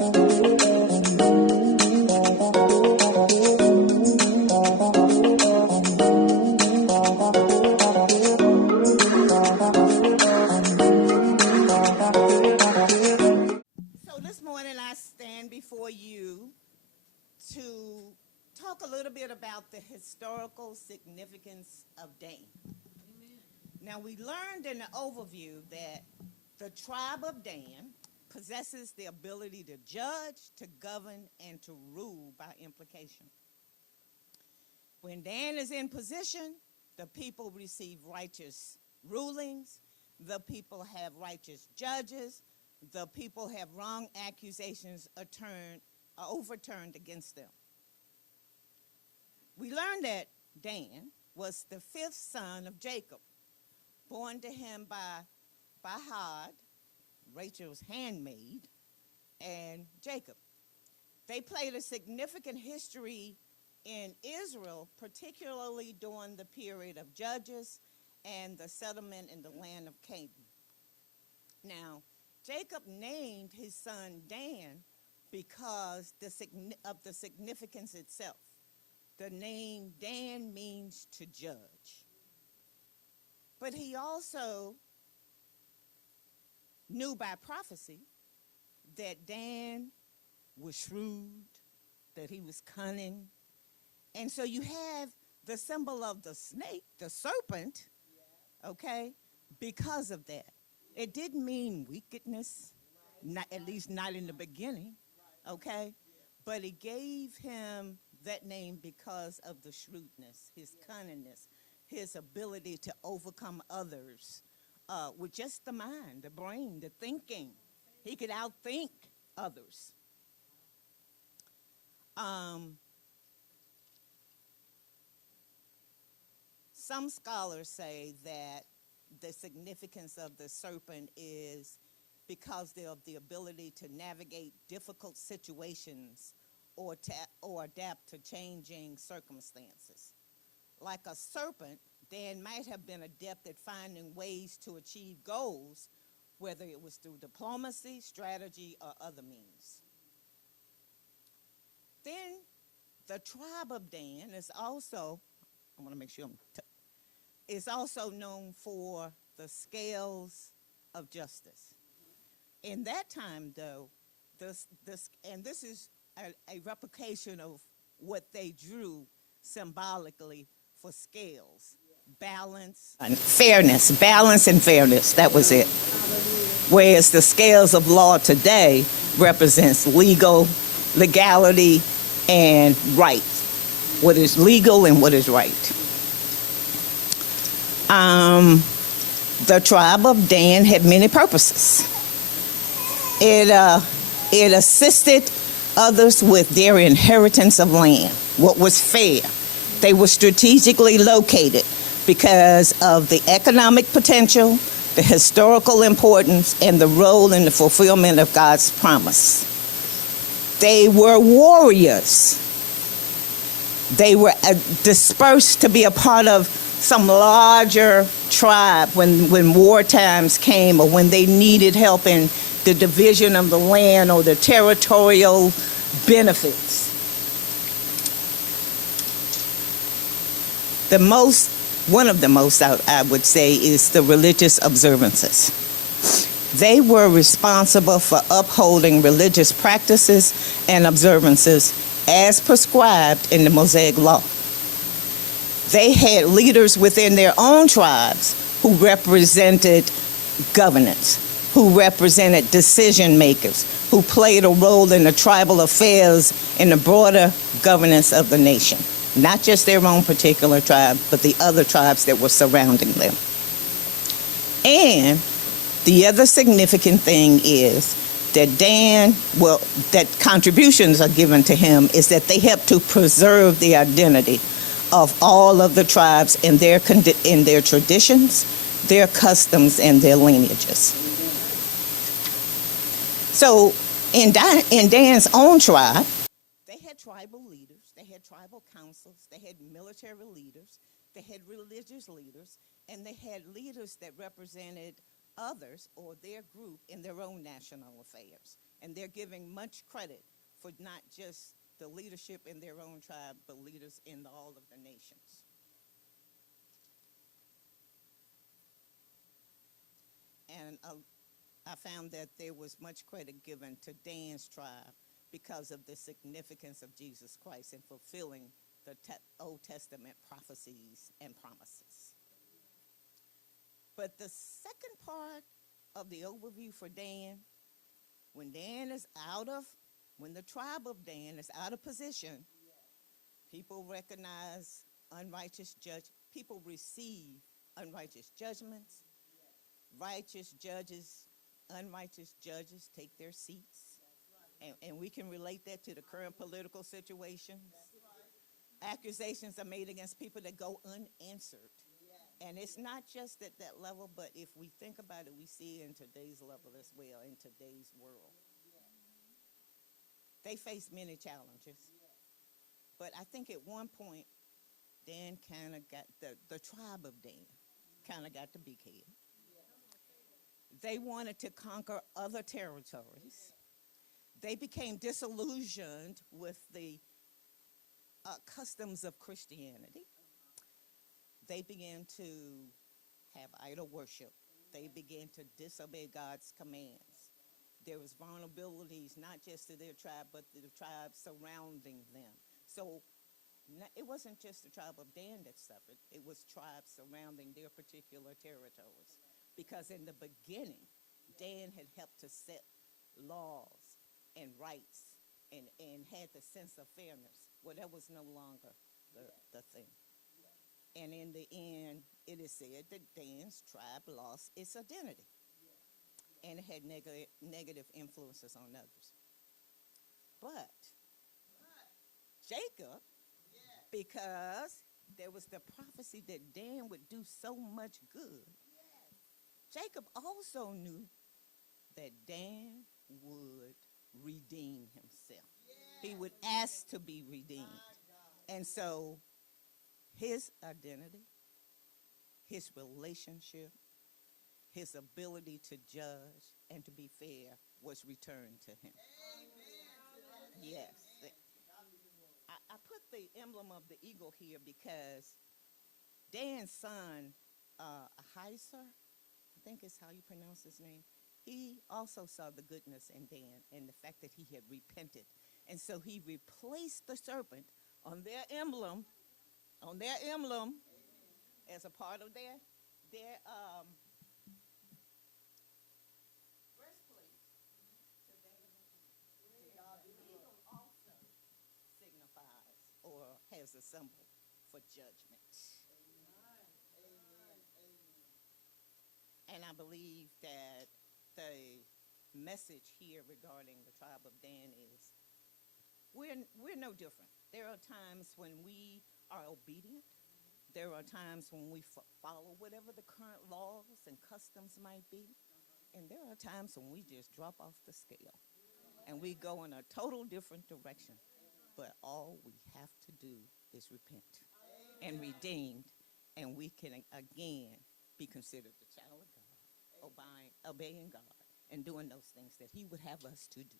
This morning I stand before you to talk a little bit about the historical significance of Dan. Amen. Now, we learned in the overview that the tribe of Dan possesses the ability to judge, to govern, and to rule by implication. When Dan is in position, the people receive righteous rulings, the people have righteous judges, the people have wrong accusations overturned against them. We learned that Dan was the fifth son of Jacob, born to him by Bahad, Rachel's handmaid, and Jacob. They played a significant history in Israel, particularly during the period of Judges and the settlement in the land of Canaan. Now, Jacob named his son Dan because of the significance itself. The name Dan means to judge. But he also knew by prophecy that Dan was shrewd, that he was cunning. And so you have the symbol of the snake, the serpent, okay, because of that. It didn't mean wickedness, not, at least not in the beginning, okay? But it gave him that name because of the shrewdness, his cunningness, his ability to overcome others with just the mind, the brain, the thinking. He could outthink others. Some scholars say that the significance of the serpent is because of the ability to navigate difficult situations or adapt to changing circumstances. Like a serpent, Dan might have been adept at finding ways to achieve goals, whether it was through diplomacy, strategy, or other means. Then the tribe of Dan is also, I want to make sure is also known for the scales of justice. In that time, though, this is a replication of what they drew symbolically for scales. Balance and fairness, balance and fairness, that was it. Whereas the scales of law today represents legality, and right. What is legal and what is right. The tribe of Dan had many purposes. It assisted others with their inheritance of land, what was fair. They were strategically located because of the economic potential, the historical importance, and the role in the fulfillment of God's promise. They were warriors. They were dispersed to be a part of some larger tribe when war times came or when they needed help in the division of the land or the territorial benefits. One of the most, I would say, is the religious observances. They were responsible for upholding religious practices and observances as prescribed in the Mosaic Law. They had leaders within their own tribes who represented governance, who represented decision makers, who played a role in the tribal affairs in the broader governance of the nation. Not just their own particular tribe, but the other tribes that were surrounding them. And the other significant thing is that that contributions are given to him is that they help to preserve the identity of all of the tribes in their traditions, their customs, and their lineages. So in Dan's own tribe, they had tribal leaders, they had tribal councils, they had military leaders, they had religious leaders, and they had leaders that represented others or their group in their own national affairs. And they're giving much credit for not just the leadership in their own tribe, but leaders in all of the nations. And I found that there was much credit given to Dan's tribe because of the significance of Jesus Christ in fulfilling the Old Testament prophecies and promises. But the second part of the overview for Dan, when the tribe of Dan is out of position, people recognize people receive unrighteous judgments. Righteous judges, unrighteous judges take their seats. And we can relate that to the current political situations. Accusations are made against people that go unanswered. And it's not just at that level, but if we think about it, we see it in today's level as well, in today's world. They face many challenges. But I think at one point, Dan kind of got, the tribe of Dan kind of got the big head. They wanted to conquer other territories. They became disillusioned with the customs of Christianity. They began to have idol worship. They began to disobey God's commands. There was vulnerabilities, not just to their tribe, but to the tribes surrounding them. So it wasn't just the tribe of Dan that suffered. It was tribes surrounding their particular territories. Because in the beginning, Dan had helped to set laws and rights and had the sense of fairness. Well, that was no longer the thing. And in the end, it is said that Dan's tribe lost its identity. And it had negative influences on others. But Jacob, because there was the prophecy that Dan would do so much good, Jacob also knew that Dan would redeem himself. He would ask to be redeemed. And so his identity, his relationship, his ability to judge and to be fair was returned to him. Yes. I put the emblem of the eagle here because Dan's son, Ahiser, I think is how you pronounce his name, he also saw the goodness in Dan and the fact that he had repented. And so he replaced the serpent on their emblem as a part of their breastplate. The eagle also signifies or has a symbol for judgment. And I believe that the message here regarding the tribe of Dan is we're no different. There are times when we are obedient. There are times when we follow whatever the current laws and customs might be. And there are times when we just drop off the scale and we go in a total different direction. But all we have to do is repent and redeemed, and we can again be considered the child of God, obeying God, and doing those things that he would have us to do.